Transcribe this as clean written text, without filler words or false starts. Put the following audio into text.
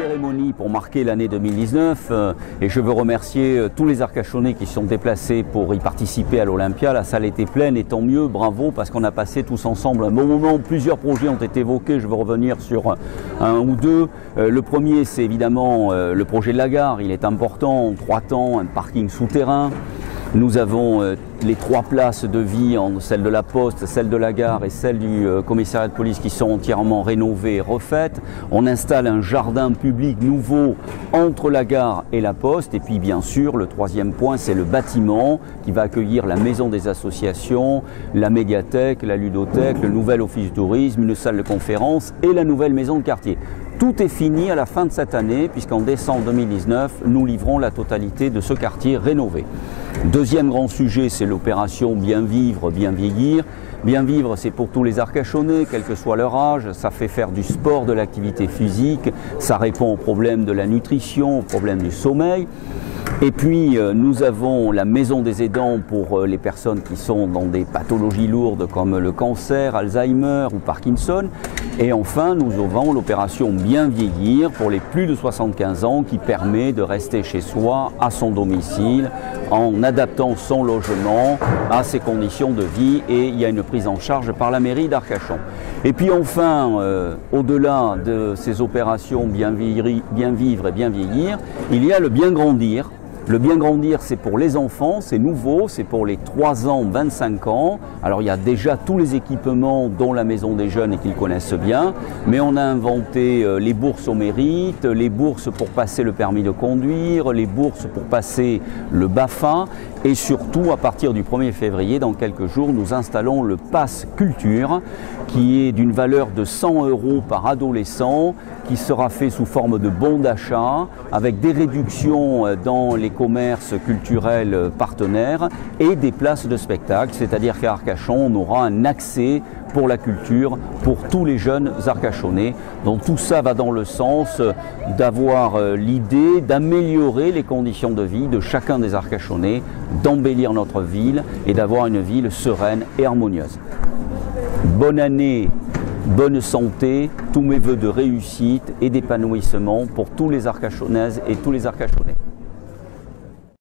cérémonie pour marquer l'année 2019 et je veux remercier tous les Arcachonnais qui sont déplacés pour y participer à l'Olympia. La salle était pleine et tant mieux, bravo, parce qu'on a passé tous ensemble un bon moment. Plusieurs projets ont été évoqués, je veux revenir sur un ou deux. Le premier, c'est évidemment le projet de la gare. Il est important, en 3 temps, un parking souterrain. Nous avons les 3 places de vie, celle de la Poste, celle de la gare et celle du commissariat de police qui sont entièrement rénovées et refaites. On installe un jardin public nouveau entre la gare et la Poste. Et puis bien sûr, le 3e point, c'est le bâtiment qui va accueillir la maison des associations, la médiathèque, la ludothèque, le nouvel office du tourisme, une salle de conférence et la nouvelle maison de quartier. Tout est fini à la fin de cette année, puisqu'en décembre 2019, nous livrons la totalité de ce quartier rénové. Deuxième grand sujet, c'est l'opération Bien vivre, bien vieillir. Bien vivre, c'est pour tous les Arcachonnais, quel que soit leur âge. Ça fait faire du sport, de l'activité physique. Ça répond aux problèmes de la nutrition, aux problèmes du sommeil. Et puis, nous avons la maison des aidants pour les personnes qui sont dans des pathologies lourdes comme le cancer, Alzheimer ou Parkinson. Et enfin, nous avons l'opération Bien vieillir pour les plus de 75 ans qui permet de rester chez soi, à son domicile, en adaptant son logement à ses conditions de vie. Et il y a une prise en charge par la mairie d'Arcachon. Et puis enfin, au-delà de ces opérations Bien vivre et Bien vieillir, il y a le Bien grandir. Le Bien grandir, c'est pour les enfants, c'est nouveau, c'est pour les 3 ans, 25 ans. Alors il y a déjà tous les équipements dont la maison des jeunes et qu'ils connaissent bien, mais on a inventé les bourses au mérite, les bourses pour passer le permis de conduire, les bourses pour passer le BAFA et surtout à partir du 1er février, dans quelques jours, nous installons le Pass Culture qui est d'une valeur de 100 € par adolescent, qui sera fait sous forme de bons d'achat avec des réductions dans les commerces culturels partenaires et des places de spectacle, c'est-à-dire qu'à Arcachon, on aura un accès pour la culture pour tous les jeunes Arcachonnais. Donc tout ça va dans le sens d'avoir l'idée d'améliorer les conditions de vie de chacun des Arcachonnais, d'embellir notre ville et d'avoir une ville sereine et harmonieuse. Bonne année, bonne santé, tous mes vœux de réussite et d'épanouissement pour tous les Arcachonnaises et tous les Arcachonnais.